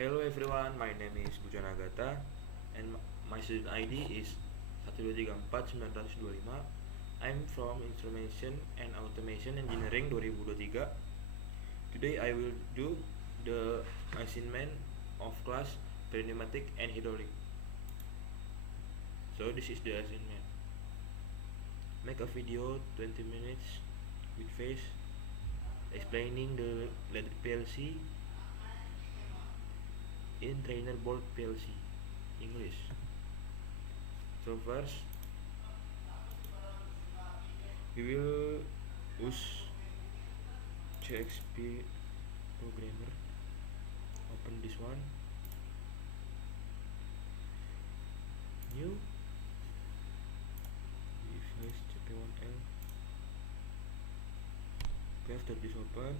Hello everyone, my name is Bujan Agata and my student ID is 1234925. I'm from Instrumentation and Automation Engineering 2023. Today I will do the assignment of class pneumatic and hydraulic. So this is the assignment. Make a video 20 minutes with face explaining the ladder PLC in trainer board PLC English. So first we will use JXP programmer. Open this one, new device CP1L. Okay, after this open,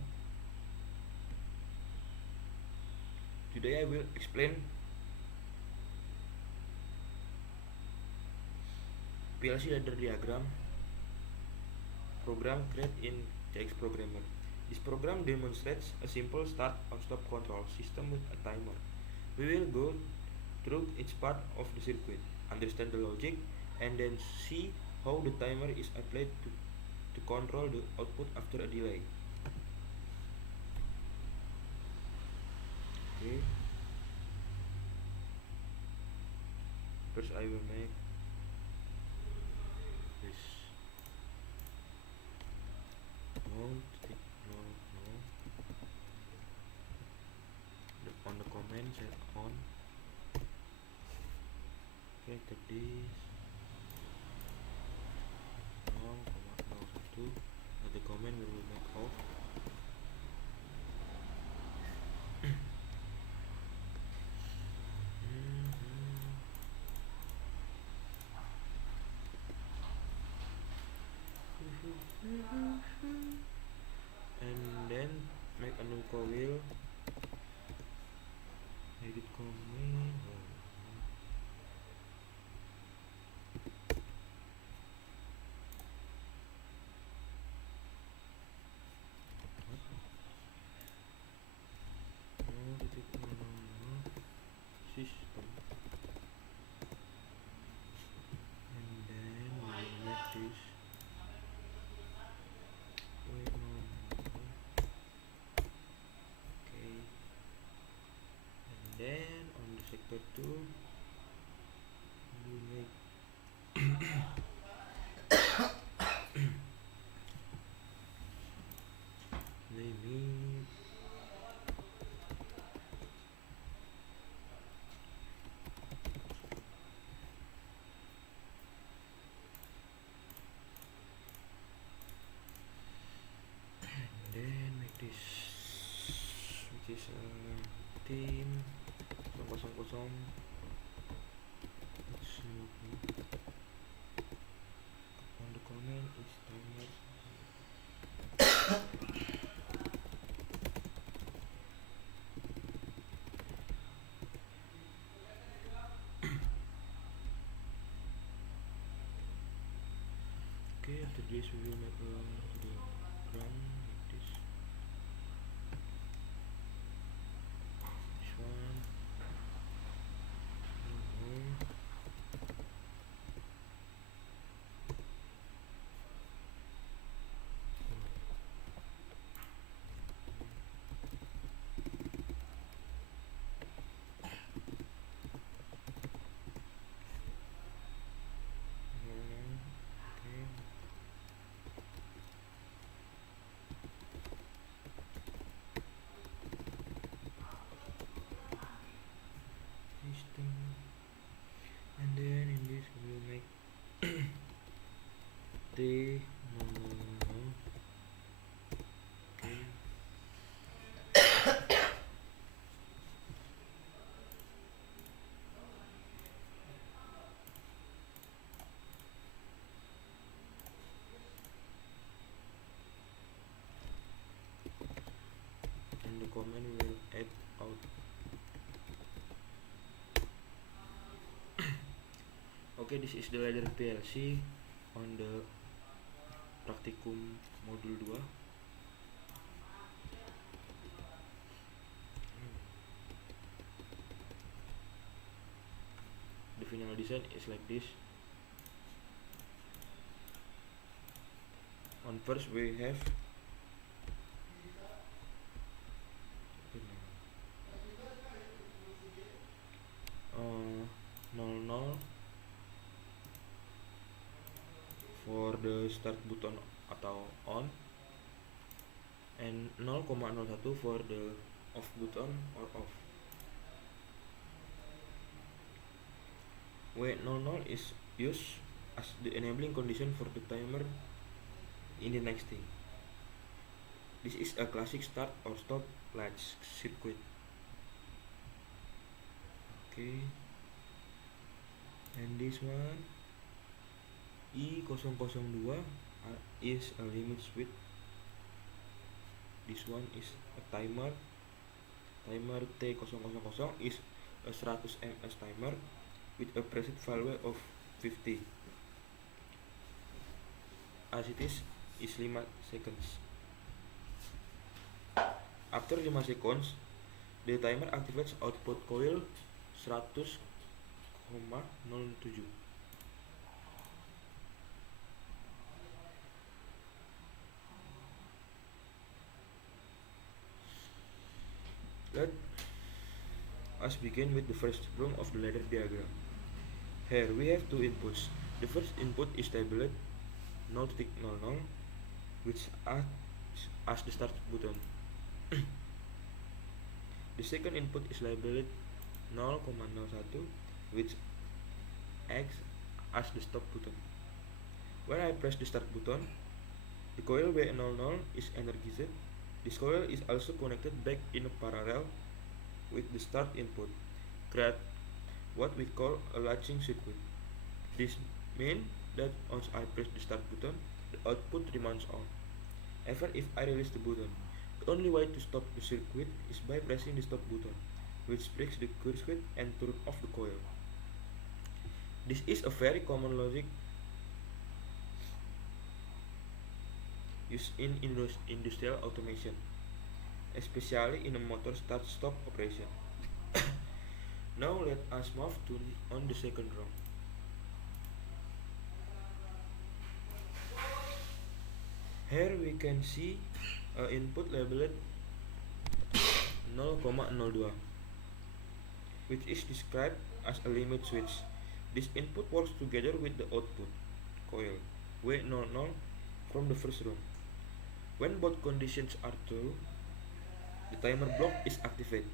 today I will explain PLC ladder diagram program created in JX Programmer. This program demonstrates a simple start and stop control system with a timer. We will go through each part of the circuit, understand the logic, and then see how the timer is applied to control the output after a delay. Okay. First I will make this no. On the command set on. Okay, take this no, 0,01. Now the command we will make off. And then make a new coil, edit command. System, and then we will make this. Wait, no. Okay, and then on the sector 2 we make name it and then make this, which is 10 000. It's on the command is timer. Okay, after this we will make the drum like this. This one. Okay. System, and then in this we will make the okay. And the command will add out. Okay, this is the ladder PLC on the practicum module 2. final design is like this. On first we have 00 for the start button atau on, and 0,01 for the off button or off. Where 00 is used as the enabling condition for the timer in the next thing. This is a classic start or stop latch circuit. Okay, and this one E002 is a limit switch. This one is a timer. Timer T000 is a 100 ms timer with a preset value of 50. As it is 5 seconds. After 5 seconds, the timer activates output coil 100,07. Let us begin with the first rung of the ladder diagram. Here we have two inputs. The first input is labeled 0.00, which acts as the start button. The second input is labeled 0,01, which acts as the stop button. When I press the start button, the coil W00 is energized. This coil is also connected back in parallel with the start input, create what we call a latching circuit. This means that once I press the start button, the output remains on, even if I release the button. The only way to stop the circuit is by pressing the stop button, which breaks the circuit and turns off the coil. This is a very common logic used in industrial automation, especially in a motor start-stop operation. Now let us move on the second row. Here we can see an input labeled 0,02, which is described as a limit switch. This input works together with the output coil W00 from the first row. When both conditions are true, the timer block is activated.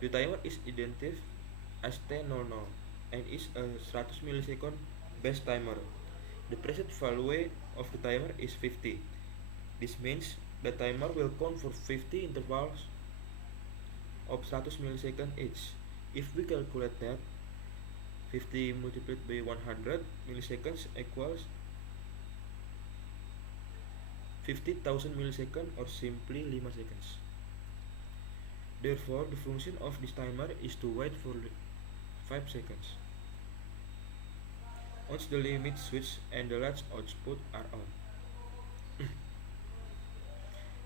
The timer is identified as T00 and is a 100 millisecond base timer. The preset value of the timer is 50. This means the timer will count for 50 intervals of 100 milliseconds each. If we calculate that, 50 multiplied by 100 milliseconds equals 50,000 milliseconds, or simply 5 seconds. Therefore, the function of this timer is to wait for 5 seconds. Once the limit switch and the latch output are on.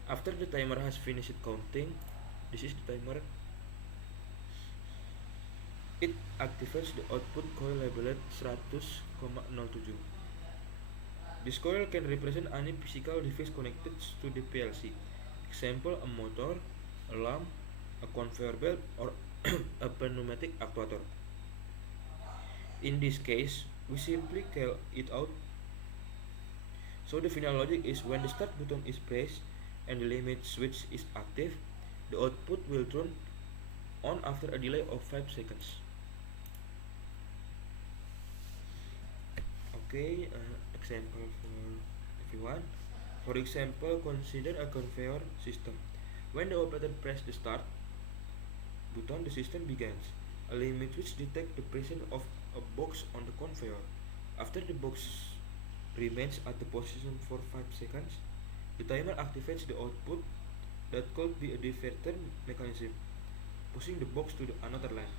After the timer has finished counting, this is the timer. It activates the output coil labeled 100,07. This coil can represent any physical device connected to the PLC. Example, a motor, a lamp, a conveyor belt, or a pneumatic actuator. In this case, we simply call it out. So the final logic is when the start button is pressed and the limit switch is active, the output will turn on after a delay of 5 seconds. Okay, example for everyone. For example, consider a conveyor system. When the operator presses the start button, the system begins. A limit switch detects the presence of a box on the conveyor. After the box remains at the position for 5 seconds, the timer activates the output that could be a diverter mechanism, pushing the box to another line.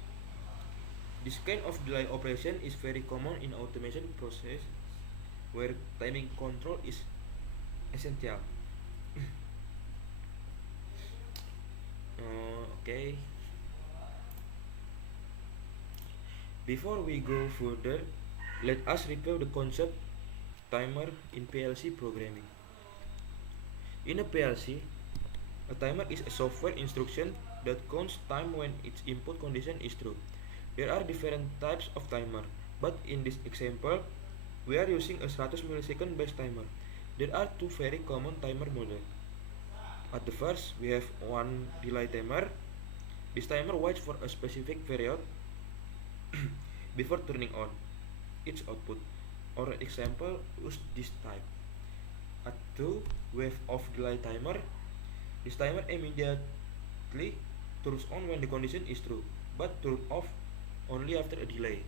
This kind of delay operation is very common in automation process where timing control is essential. Okay. Before we go further, let us review the concept timer in PLC programming. In a PLC, a timer is a software instruction that counts time when its input condition is true. There are different types of timer, but in this example, we are using a 100 millisecond based timer. There are two very common timer models. At the first, we have one delay timer. This timer waits for a specific period before turning on its output. Our example use this type. At 2, we have off delay timer. This timer immediately turns on when the condition is true, but turns off only after a delay,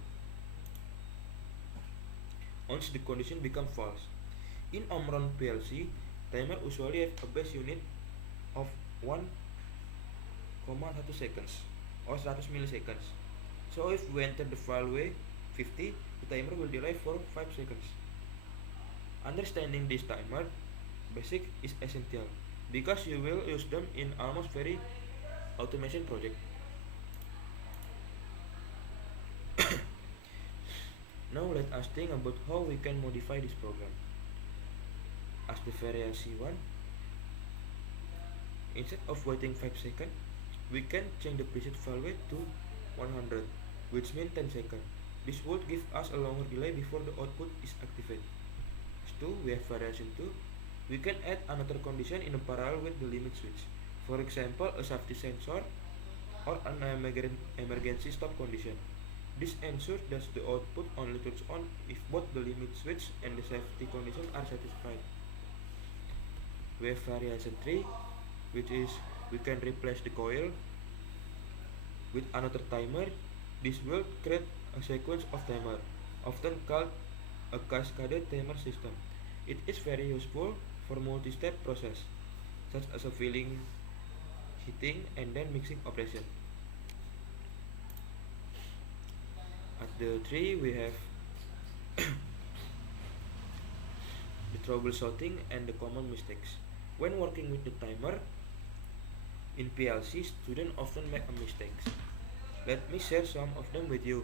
once the condition becomes false. In Omron PLC, timer usually have a base unit of 1,1 seconds or 100 milliseconds. So if we enter the value 50, the timer will delay for 5 seconds. Understanding this timer basic is essential because you will use them in almost every automation project. Now let us think about how we can modify this program. As the variation 1, instead of waiting 5 seconds, we can change the preset value to 100, which means 10 seconds. This would give us a longer delay before the output is activated. As 2, we have variation 2. We can add another condition in a parallel with the limit switch. For example, a safety sensor or an emergency stop condition. This ensures that the output only turns on if both the limit switch and the safety condition are satisfied. We have variation 3, which is we can replace the coil with another timer. This will create a sequence of timer, often called a cascaded timer system. It is very useful for multi-step process, such as a filling, heating, and then mixing operation. At the 3, we have the troubleshooting and the common mistakes. When working with the timer in PLC, students often make a mistakes. Let me share some of them with you.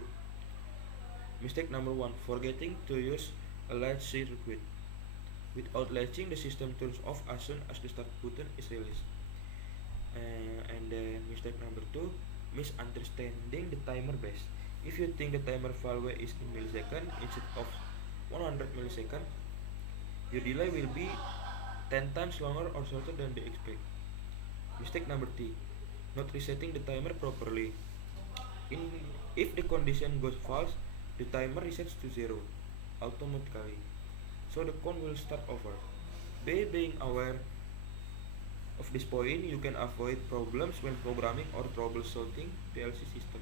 Mistake number 1: forgetting to use a latch circuit. Without latching, the system turns off as soon as the start button is released. And then mistake number 2: misunderstanding the timer base. If you think the timer value is in millisecond instead of 100 millisecond, your delay will be 10 times longer or shorter than the expect. Mistake number 3: not resetting the timer properly. If the condition goes false, the timer resets to 0 automatically, so the count will start over. By being aware of this point, you can avoid problems when programming or troubleshooting PLC system.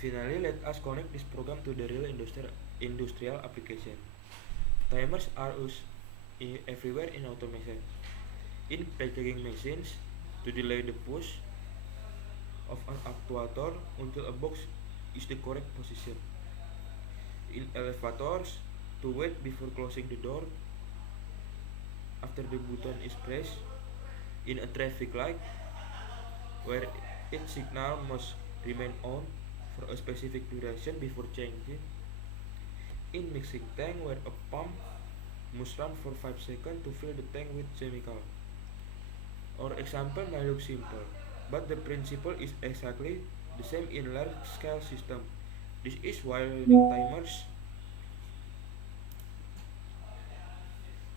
Finally, let us connect this program to the real industrial application. Timers are used everywhere in automation. In packaging machines, to delay the push of an actuator until a box is the correct position. In elevators, to wait before closing the door after the button is pressed. In a traffic light, where its signal must remain on for a specific duration before changing. In mixing tank, where a pump must run for 5 seconds to fill the tank with chemical. Our example may look simple, but the principle is exactly the same in large-scale system. This is why learning timers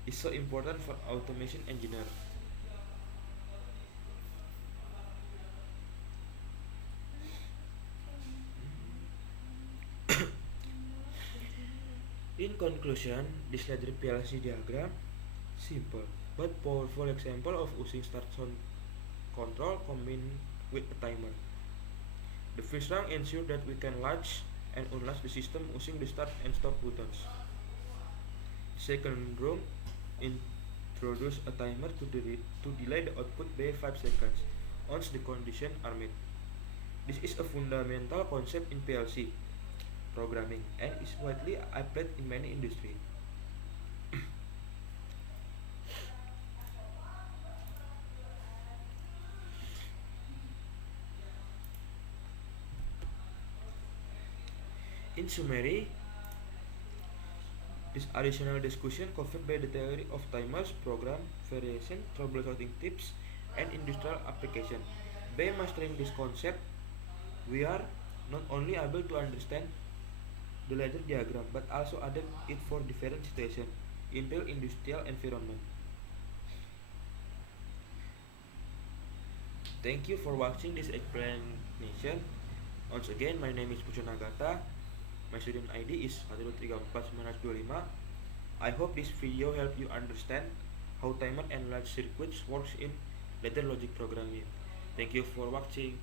is so important for automation engineer. In conclusion, this ladder PLC diagram simple but powerful example of using start sound control combined with a timer. The first round ensures that we can latch and unlatch the system using the start and stop buttons. Second round introduce a timer to delay the output by 5 seconds once the conditions are met. This is a fundamental concept in PLC programming and is widely applied in many industries. In summary, this additional discussion covered by the theory of timers, program variation, troubleshooting tips, and industrial application. By mastering this concept, we are not only able to understand the ladder diagram but also adapt it for different situations in the industrial environment. Thank you for watching this explanation. Once again, my name is Pujo Nagata. My student ID is 1234925. I hope this video helped you understand how timer and large circuits works in ladder logic programming. Thank you for watching.